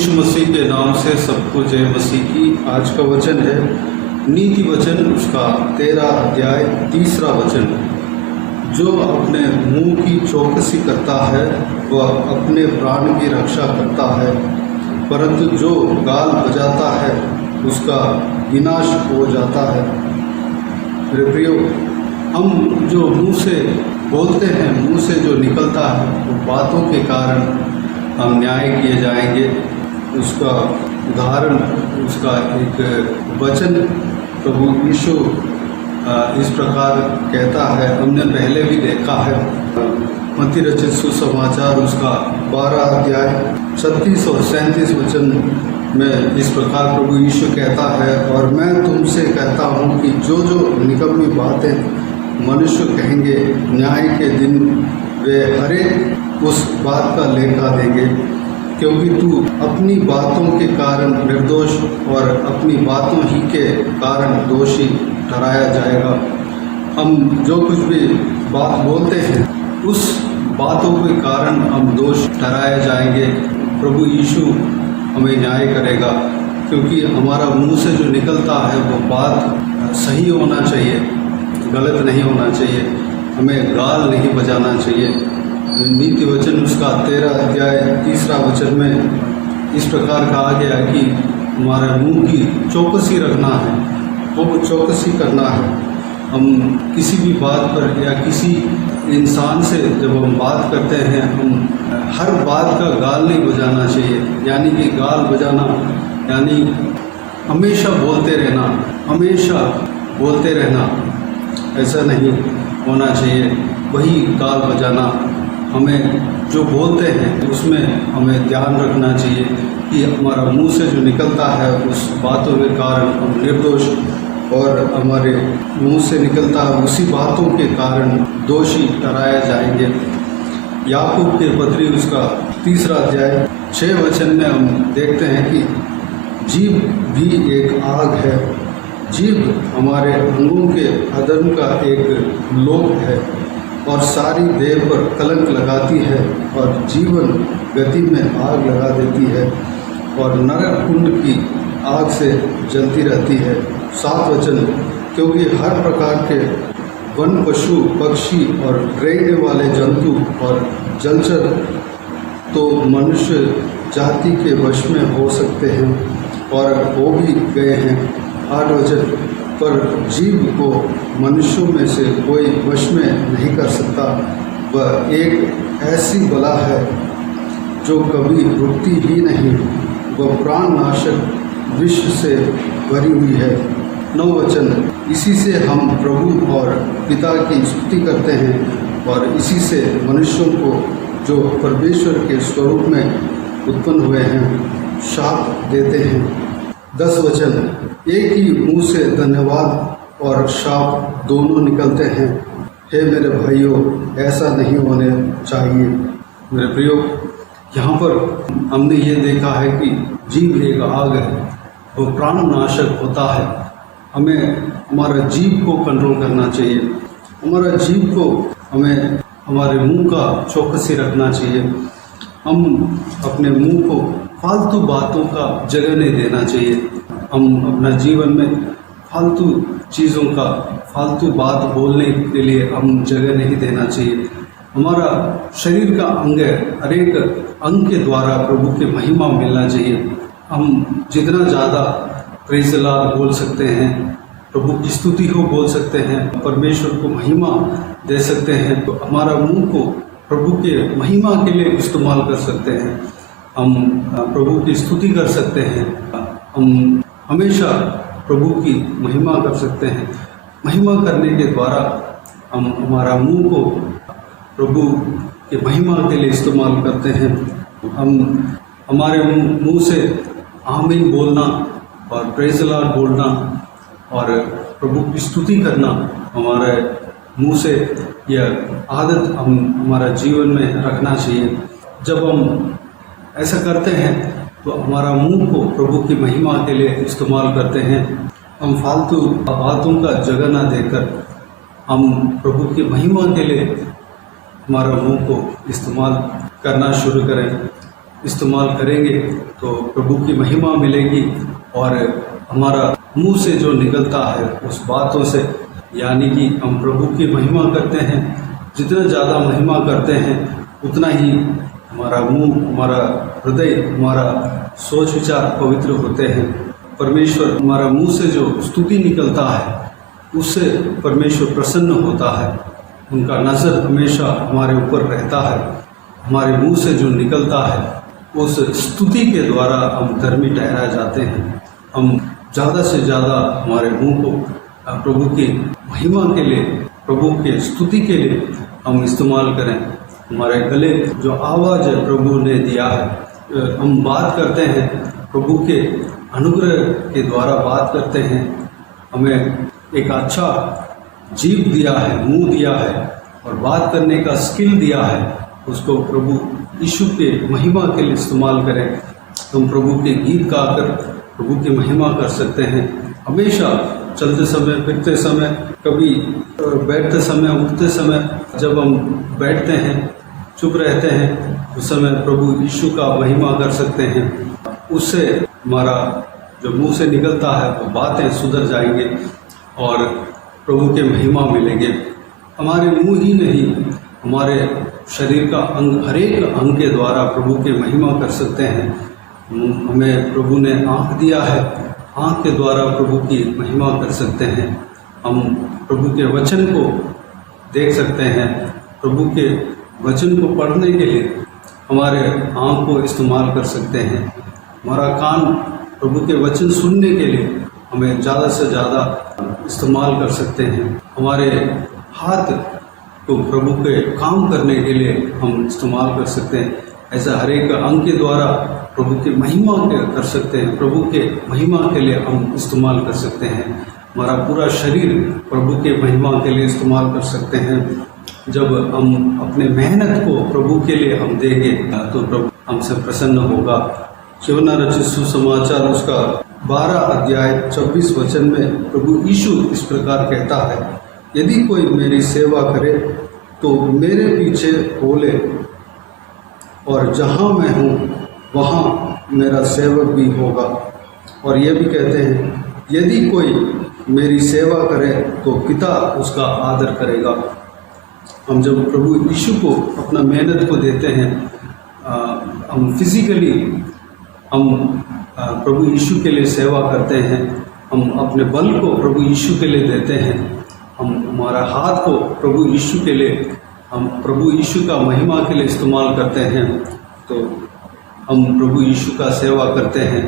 यीशु मसीह के नाम से सबको जय मसीह की। आज का वचन है नीति वचन उसका 13 अध्याय 3 वचन। जो अपने मुंह की चौकसी करता है वह अपने प्राण की रक्षा करता है, परंतु जो गाल बजाता है उसका विनाश हो जाता है। मेरे प्रियो, हम जो मुंह से बोलते हैं, मुंह से जो निकलता है वो बातों के कारण हम न्याय किए जाएंगे। उसका उदाहरण, उसका एक वचन प्रभु यीशु इस प्रकार कहता है, हमने पहले भी देखा है। मत्ती रचित सुसमाचार उसका 12 अध्याय 36 और 37 वचन में इस प्रकार प्रभु यीशु कहता है, और मैं तुमसे कहता हूँ कि जो जो निकम्मी बातें मनुष्य कहेंगे न्याय के दिन वे हरेक उस बात का लेखा देंगे, क्योंकि तू अपनी बातों के कारण निर्दोष और अपनी बातों ही के कारण दोषी ठहराया जाएगा। हम जो कुछ भी बात बोलते हैं उस बातों के कारण हम दोष ठहराए जाएंगे। प्रभु यीशु हमें न्याय करेगा, क्योंकि हमारा मुंह से जो निकलता है वो बात सही होना चाहिए, गलत नहीं होना चाहिए। हमें गाल नहीं बजाना चाहिए। नीति वचन उसका 13 अध्याय 3 वचन में इस प्रकार कहा गया है कि हमारे मुंह की चौकसी रखना है, वो चौकसी करना है। हम किसी भी बात पर या किसी इंसान से जब हम बात करते हैं, हम हर बात का गाल नहीं बजाना चाहिए। यानी कि गाल बजाना यानी हमेशा बोलते रहना, हमेशा बोलते रहना, ऐसा नहीं होना चाहिए। वही गाल बजाना, हमें जो बोलते हैं उसमें हमें ध्यान रखना चाहिए कि हमारा मुंह से जो निकलता है उस बातों के कारण हम निर्दोष, और हमारे मुंह से निकलता है उसी बातों के कारण दोषी ठहराए जाएंगे। याकूब के पत्री उसका 3 अध्याय 6 वचन में हम देखते हैं कि जीभ भी एक आग है। जीभ हमारे अंगों के अधर्म का एक लोक है और सारी देह पर कलंक लगाती है और जीवन गति में आग लगा देती है और नरक कुंड की आग से जलती रहती है। 7 वचन, क्योंकि हर प्रकार के वन पशु पक्षी और रेंगने वाले जंतु और जलचर तो मनुष्य जाति के वश में हो सकते हैं और हो भी गए हैं। 8 वचन, पर जीव को मनुष्यों में से कोई वश में नहीं कर सकता। वह एक ऐसी बला है जो कभी रुकती ही नहीं, वह प्राणनाशक विष से भरी हुई है। 9 वचन, इसी से हम प्रभु और पिता की स्तुति करते हैं और इसी से मनुष्यों को जो परमेश्वर के स्वरूप में उत्पन्न हुए हैं शाप देते हैं। 10 वचन, एक ही मुंह से धन्यवाद और शाप दोनों निकलते हैं। हे मेरे भाइयों, ऐसा नहीं होने चाहिए। मेरे प्रियो, यहाँ पर हमने ये देखा है कि जीभ एक आग है, वो प्राणनाशक होता है। हमें हमारा जीभ को कंट्रोल करना चाहिए। हमारा जीभ को हमें हमारे मुंह का चौकसी रखना चाहिए। हम अपने मुंह को फालतू बातों का जगह नहीं देना चाहिए। हम अपना जीवन में फालतू चीज़ों का, फालतू बात बोलने के लिए हम जगह नहीं देना चाहिए। हमारा शरीर का अंग है, हर एक अंग के द्वारा प्रभु की महिमा मिलना चाहिए। हम जितना ज़्यादा प्रेज़ द लॉर्ड बोल सकते हैं, प्रभु की स्तुति हो बोल सकते हैं, परमेश्वर को महिमा दे सकते हैं, तो हमारा मुंह को प्रभु के महिमा के लिए इस्तेमाल कर सकते हैं। हम प्रभु की स्तुति कर सकते हैं। हम हमेशा प्रभु की महिमा कर सकते हैं। महिमा करने के द्वारा हम हमारा मुंह को प्रभु के महिमा के लिए इस्तेमाल करते हैं। हम हमारे मुंह से आमीन बोलना और प्रेज़ द लॉर्ड बोलना और प्रभु की स्तुति करना हमारे मुंह से यह आदत हम हमारा जीवन में रखना चाहिए। जब हम ऐसा करते हैं तो हमारा मुंह को प्रभु की महिमा के लिए इस्तेमाल करते हैं। हम फालतू बातों का जगह ना देकर हम प्रभु की महिमा के लिए हमारा मुंह को इस्तेमाल करना शुरू करें। इस्तेमाल करेंगे तो प्रभु की महिमा मिलेगी। और हमारा मुंह से जो निकलता है उस बातों से, यानी कि हम प्रभु की महिमा करते हैं, जितना ज़्यादा महिमा करते हैं उतना ही हमारा मुंह, हमारा हृदय, हमारा सोच विचार पवित्र होते हैं। परमेश्वर, हमारा मुंह से जो स्तुति निकलता है उससे परमेश्वर प्रसन्न होता है। उनका नज़र हमेशा हमारे ऊपर रहता है। हमारे मुंह से जो निकलता है उस स्तुति के द्वारा हम धर्मी ठहराए जाते हैं। हम ज़्यादा से ज़्यादा हमारे मुंह को प्रभु की महिमा के लिए, प्रभु के स्तुति के लिए हम इस्तेमाल करें। हमारे गले जो आवाज़ है प्रभु ने दिया है, हम बात करते हैं, प्रभु के अनुग्रह के द्वारा बात करते हैं। हमें एक अच्छा जीव दिया है, मुंह दिया है और बात करने का स्किल दिया है, उसको प्रभु यीशु के महिमा के लिए इस्तेमाल करें। हम प्रभु के गीत गाकर प्रभु की महिमा कर सकते हैं। हमेशा चलते समय, फिरते समय, कभी बैठते समय, उठते समय, जब हम बैठते हैं, चुप रहते हैं, उस समय प्रभु यीशु का महिमा कर सकते हैं। उससे हमारा जो मुंह से निकलता है वो बातें सुधर जाएंगे और प्रभु के महिमा मिलेंगे। हमारे मुंह ही नहीं, हमारे शरीर का अंग, हर एक अंग के द्वारा प्रभु की महिमा कर सकते हैं। हमें प्रभु ने आँख दिया है, आँख के द्वारा प्रभु की महिमा कर सकते हैं। हम प्रभु के वचन को देख सकते हैं। प्रभु के वचन को पढ़ने के लिए हमारे आँख को इस्तेमाल कर सकते हैं। हमारा कान प्रभु के वचन सुनने के लिए हमें ज़्यादा से ज़्यादा इस्तेमाल कर सकते हैं। हमारे हाथ को प्रभु के काम करने के लिए हम इस्तेमाल कर सकते हैं। ऐसा हर एक अंग के द्वारा प्रभु की महिमा कर सकते हैं। प्रभु के महिमा के लिए हम इस्तेमाल कर सकते हैं। हमारा पूरा शरीर प्रभु के महिमा के लिए इस्तेमाल कर सकते हैं। जब हम अपने मेहनत को प्रभु के लिए हम देंगे तो प्रभु हमसे प्रसन्न होगा। यूहन्ना रचित सुसमाचार उसका 12 अध्याय 26 वचन में प्रभु यीशु इस प्रकार कहता है, यदि कोई मेरी सेवा करे तो मेरे पीछे बोले, और जहाँ मैं हूँ वहाँ मेरा सेवक भी होगा। और ये भी कहते हैं, यदि कोई मेरी सेवा करे तो पिता उसका आदर करेगा। हम जब प्रभु यीशु को अपना मेहनत को देते हैं, हम फिजिकली हम प्रभु यीशु के लिए सेवा करते हैं। हम अपने बल को प्रभु यीशु के लिए देते हैं। हम हमारा हाथ को प्रभु यीशु के लिए, हम प्रभु यीशु का महिमा के लिए इस्तेमाल करते हैं। तो हम प्रभु यीशु का सेवा करते हैं।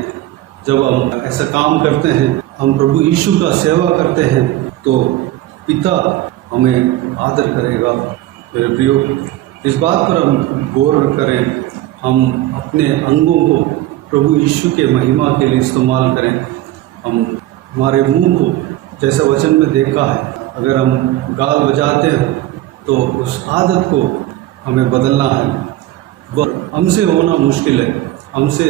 जब हम ऐसा काम करते हैं, हम प्रभु यीशु का सेवा करते हैं, तो पिता हमें आदर करेगा। मेरे प्रियो, इस बात पर हम गौर करें। हम अपने अंगों को प्रभु यीशु के महिमा के लिए इस्तेमाल करें। हम हमारे मुंह को, जैसा वचन में देखा है, अगर हम गाल बजाते हैं तो उस आदत को हमें बदलना है। वह हमसे होना मुश्किल है, हमसे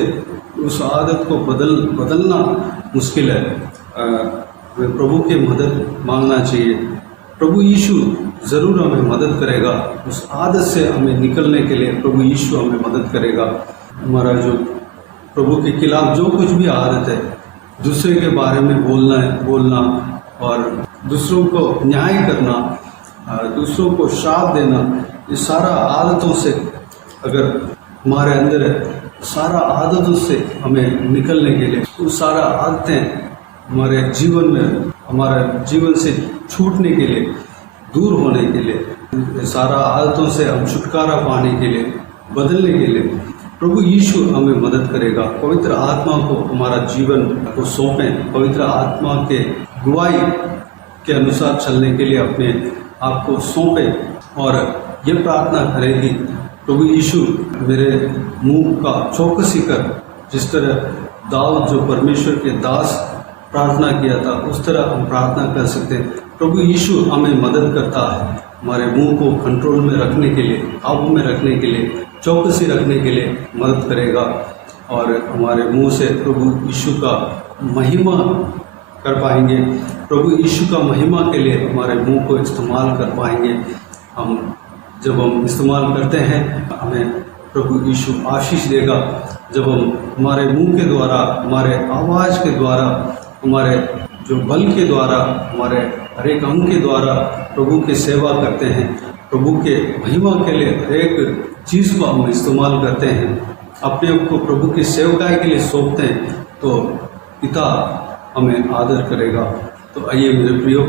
उस आदत को बदलना मुश्किल है। हमें प्रभु की मदद मांगना चाहिए। प्रभु यीशु ज़रूर हमें मदद करेगा। उस आदत से हमें निकलने के लिए प्रभु यीशु हमें मदद करेगा। हमारा जो प्रभु के खिलाफ जो कुछ भी आदत है, दूसरे के बारे में बोलना और दूसरों को न्याय करना, दूसरों को शाप देना, ये सारा आदतों से अगर हमारे अंदर है, सारा आदतों से हमें निकलने के लिए, वो सारा आदतें हमारे जीवन में, हमारे जीवन से छूटने के लिए, दूर होने के लिए, सारा आदतों से हम छुटकारा पाने के लिए, बदलने के लिए प्रभु यीशु हमें मदद करेगा। पवित्र आत्मा को हमारा जीवन को सौंपें। पवित्र आत्मा के गवाही के अनुसार चलने के लिए अपने आप को सौंपें और ये प्रार्थना करें कि प्रभु यीशु मेरे मुंह का चौकसी कर। जिस तरह दाऊद जो परमेश्वर के दास प्रार्थना किया था, उस तरह हम प्रार्थना कर सकते हैं। प्रभु यीशु हमें मदद करता है हमारे मुंह को कंट्रोल में रखने के लिए, काबू में रखने के लिए, चौकसी रखने के लिए मदद करेगा और हमारे मुंह से प्रभु यीशु का महिमा कर पाएंगे। प्रभु यीशु का महिमा के लिए हमारे मुंह को इस्तेमाल कर पाएंगे। जब हम इस्तेमाल करते हैं, हमें प्रभु यीशु आशीष देगा जब हम हमारे मुंह के द्वारा, हमारे आवाज़ के द्वारा, हमारे जो बल के द्वारा, हमारे हर एक अंग के द्वारा प्रभु की सेवा करते हैं, प्रभु के महिमा के लिए हर एक चीज़ को हम इस्तेमाल करते हैं, अपने आप को प्रभु की सेवकाई के लिए सौंपते हैं, तो पिता हमें आदर करेगा। तो आइए मेरे प्रियो,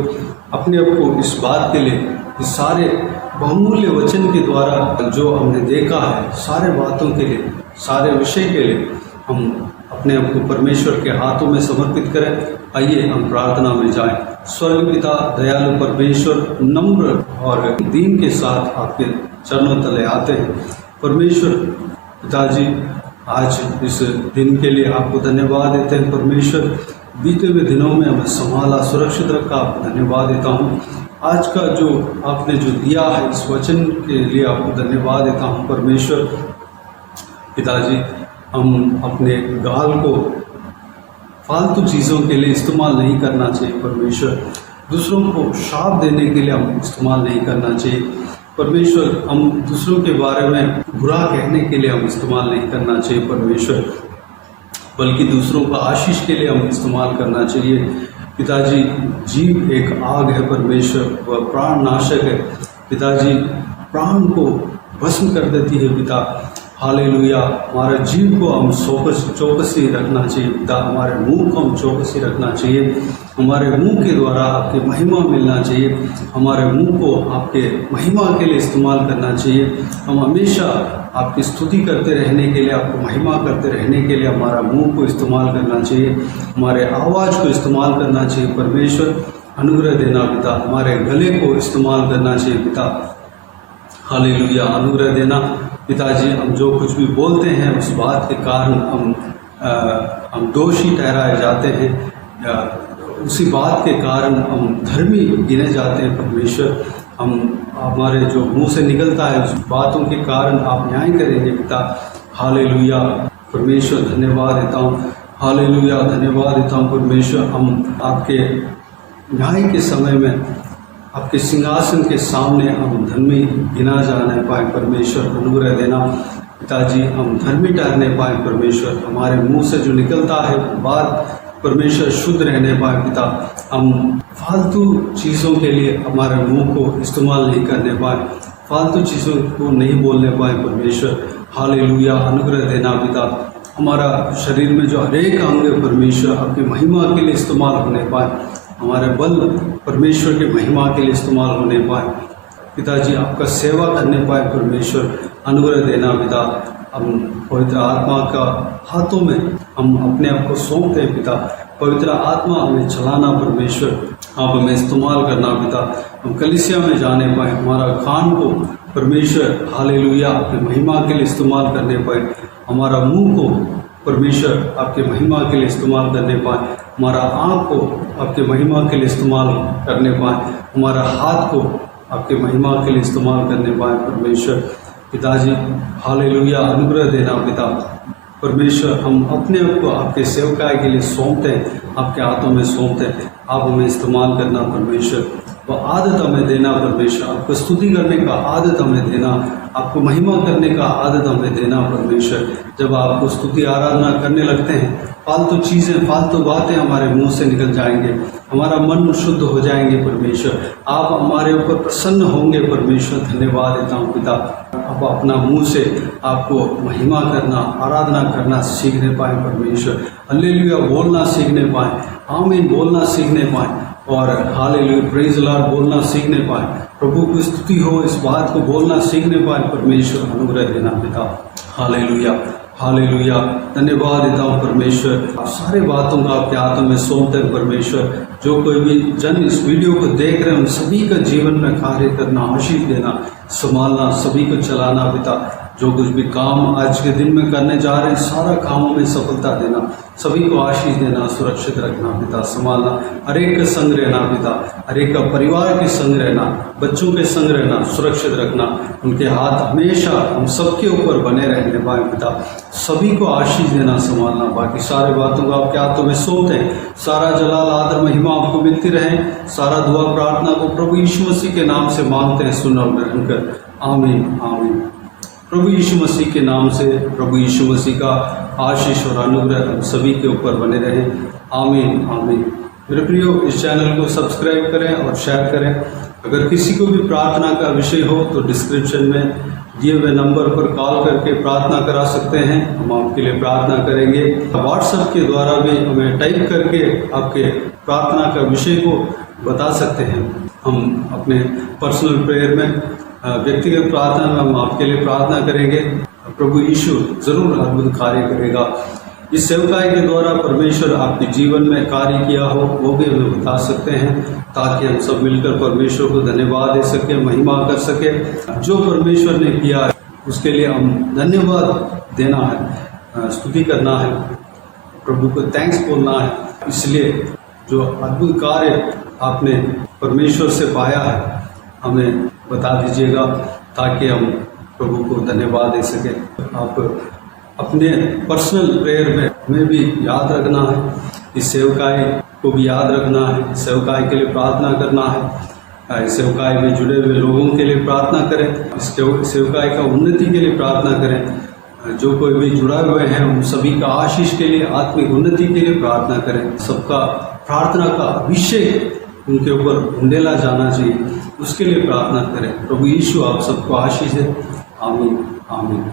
अपने आप को इस बात के लिए, इस सारे बहुमूल्य वचन के द्वारा जो हमने देखा है, सारे बातों के लिए, सारे विषय के लिए हम अपने आप को परमेश्वर के हाथों में समर्पित करें। आइए हम प्रार्थना में जाएं। स्वर्ग पिता दयालु परमेश्वर, नम्र और दीन के साथ आपके चरणों तले आते हैं। परमेश्वर पिताजी, आज इस दिन के लिए आपको धन्यवाद देते हैं। परमेश्वर, बीते हुए दिनों में हमें संभाला, सुरक्षित रखा, आपको धन्यवाद देता हूँ। आज का जो आपने जो दिया है इस वचन के लिए आपको धन्यवाद देता हूँ। परमेश्वर पिताजी, हम अपने गाल को फालतू चीज़ों के लिए इस्तेमाल नहीं करना चाहिए। परमेश्वर, दूसरों को शाप देने के लिए हम इस्तेमाल नहीं करना चाहिए। परमेश्वर, हम दूसरों के बारे में बुरा कहने के लिए हम इस्तेमाल नहीं करना चाहिए। परमेश्वर, बल्कि दूसरों का आशीष के लिए हम इस्तेमाल करना चाहिए। पिताजी, जीभ एक आग है परमेश्वर, वह प्राण नाशक है। पिताजी, प्राण को भस्म कर देती है पिता। हालेलुया। हमारे जीव को हम चौकसी रखना चाहिए पिता, हमारे मुंह को हम चौकसी रखना चाहिए। हमारे मुंह के द्वारा आपकी महिमा मिलना चाहिए, हमारे मुंह को आपके महिमा के लिए इस्तेमाल करना चाहिए। हम हमेशा आपकी स्तुति करते रहने के लिए, आपको महिमा करते रहने के लिए हमारा मुंह को इस्तेमाल करना चाहिए, हमारे आवाज़ को इस्तेमाल करना चाहिए। परमेश्वर, अनुग्रह देना पिता, हमारे गले को इस्तेमाल करना चाहिए पिता। हालेलुया। अनुग्रह देना पिताजी, हम जो कुछ भी बोलते हैं उस बात के कारण हम दोषी ठहराए जाते हैं, या उसी बात के कारण हम धर्मी गिने जाते हैं। परमेश्वर, हम हमारे जो मुंह से निकलता है उस बातों के कारण आप न्याय करेंगे पिता। हालेलुया। परमेश्वर, धन्यवाद देता हूँ। हालेलुया। धन्यवाद देता हूँ परमेश्वर, हम आपके न्याय के समय में आपके सिंहासन के सामने हम धर्मी गिना जाने पाए। परमेश्वर, अनुग्रह देना पिताजी, हम धर्मी ठहरने पाए। परमेश्वर, हमारे मुंह से जो निकलता है बात परमेश्वर शुद्ध रहने पाए पिता। हम फालतू चीज़ों के लिए हमारे मुंह को इस्तेमाल नहीं करने पाए, फालतू चीज़ों को नहीं बोलने पाए। परमेश्वर, हालेलुया। अनुग्रह देना पिता, हमारा शरीर में जो हरेक अंग है परमेश्वर आपकी महिमा के लिए इस्तेमाल होने पाए, हमारे बल परमेश्वर की महिमा के लिए इस्तेमाल होने पाए पिताजी, आपका सेवा करने पाए। परमेश्वर, अनुग्रह देना पिता। हम पवित्र आत्मा का हाथों में हम अपने आप को सौंपते हैं पिता। पवित्र आत्मा हमें चलाना परमेश्वर, आप हमें इस्तेमाल करना पिता। हम कलीसिया में जाने पाए, हमारा कान को परमेश्वर हालेलुया आपकी महिमा के लिए इस्तेमाल करने पाए, हमारा मुंह को परमेश्वर आपके महिमा के लिए इस्तेमाल करने पाए, हमारा आँख को आपके महिमा के लिए इस्तेमाल करने पाए, हमारा हाथ को आपके महिमा के लिए इस्तेमाल करने पाए। परमेश्वर पिताजी, हालेलुया। अनुग्रह देना पिता। परमेश्वर, हम अपने आप को आपके सेवकाई के लिए सौंपते हैं, आपके हाथों में सौंपते हैं। आप हमें इस्तेमाल करना परमेश्वर, वह आदत हमें देना परमेश्वर, आपको स्तुति करने का आदत हमें देना, आपको महिमा करने का आदत हमें देना परमेश्वर। जब आपको स्तुति आराधना करने लगते हैं, फालतू चीज़ें, फालतू बातें हमारे मुंह से निकल जाएंगे, हमारा मन शुद्ध हो जाएंगे परमेश्वर, आप हमारे ऊपर प्रसन्न होंगे परमेश्वर। धन्यवाद देता हूँ पिता। अब अपना मुंह से आपको महिमा करना, आराधना करना सीखने पाए परमेश्वर। हल्लेलुया बोलना सीखने पाए, आमीन बोलना सीखने पाए, और हालेलुया प्रेज लॉर्ड बोलना सीखने पाए। प्रभु की स्तुति हो इस बात को बोलना सीखने पाए परमेश्वर। अनुग्रह देना पिता। Hallelujah, hallelujah. धन्यवाद देता हूँ परमेश्वर, आप सारे बातों का आपके हाथों में सौंपते हैं परमेश्वर। जो कोई भी जन इस वीडियो को देख रहे हैं उन सभी का जीवन में कार्य करना, आशीष देना, संभालना, सभी को चलाना पिता। जो कुछ भी काम आज के दिन में करने जा रहे हैं सारा कामों में सफलता देना, सभी को आशीष देना, सुरक्षित रखना पिता, संभालना, हर एक का संग रहना पिता, हर एक का परिवार के संग रहना, बच्चों के संग रहना, सुरक्षित रखना, उनके हाथ हमेशा हम सबके ऊपर बने रहने पाए पिता। सभी को आशीष देना, संभालना, बाकी सारे बातों को आपके हाथों में सौंपते हैं। सारा जलाल आदर महिमा आपको मिलती रहे। सारा दुआ प्रार्थना को प्रभु यीशु मसीह के नाम से मांगते हैं, सुन और ग्रहण कर। आमीन, आमीन। प्रभु यीशु मसीह के नाम से प्रभु यीशु मसीह का आशीष और अनुग्रह हम सभी के ऊपर बने रहे। आमीन आमीन। मेरे प्रियो, इस चैनल को सब्सक्राइब करें और शेयर करें। अगर किसी को भी प्रार्थना का विषय हो तो डिस्क्रिप्शन में दिए हुए नंबर पर कॉल करके प्रार्थना करा सकते हैं, हम आपके लिए प्रार्थना करेंगे। व्हाट्सएप के द्वारा भी हमें टाइप करके आपके प्रार्थना का विषय को बता सकते हैं। हम अपने पर्सनल प्रेयर में, व्यक्तिगत प्रार्थना में हम आपके लिए प्रार्थना करेंगे। प्रभु यीशु जरूर अद्भुत कार्य करेगा। इस सेवकाई के द्वारा परमेश्वर आपके जीवन में कार्य किया हो वो भी हमें बता सकते हैं, ताकि हम सब मिलकर परमेश्वर को धन्यवाद दे सके, महिमा कर सके। जो परमेश्वर ने किया है उसके लिए हम धन्यवाद देना है, स्तुति करना है, प्रभु को थैंक्स बोलना है। इसलिए जो अद्भुत कार्य आपने परमेश्वर से पाया है हमें बता दीजिएगा, ताकि हम प्रभु को धन्यवाद दे सके। आप अपने पर्सनल प्रेयर में हमें भी याद रखना है, इस सेवकाई को भी याद रखना है, इस सेवकाई के लिए प्रार्थना करना है, इस सेवकाई में जुड़े हुए लोगों के लिए प्रार्थना करें, इस सेवकाई का उन्नति के लिए प्रार्थना करें। जो कोई भी जुड़ा हुए हैं उन सभी का आशीष के लिए, आत्मिक उन्नति के लिए प्रार्थना करें। सबका प्रार्थना का अभिषेक उनके ऊपर उंडेला जाना चाहिए, उसके लिए प्रार्थना करें। प्रभु यीशु आप सबको आशीष दे। आमीन आमीन।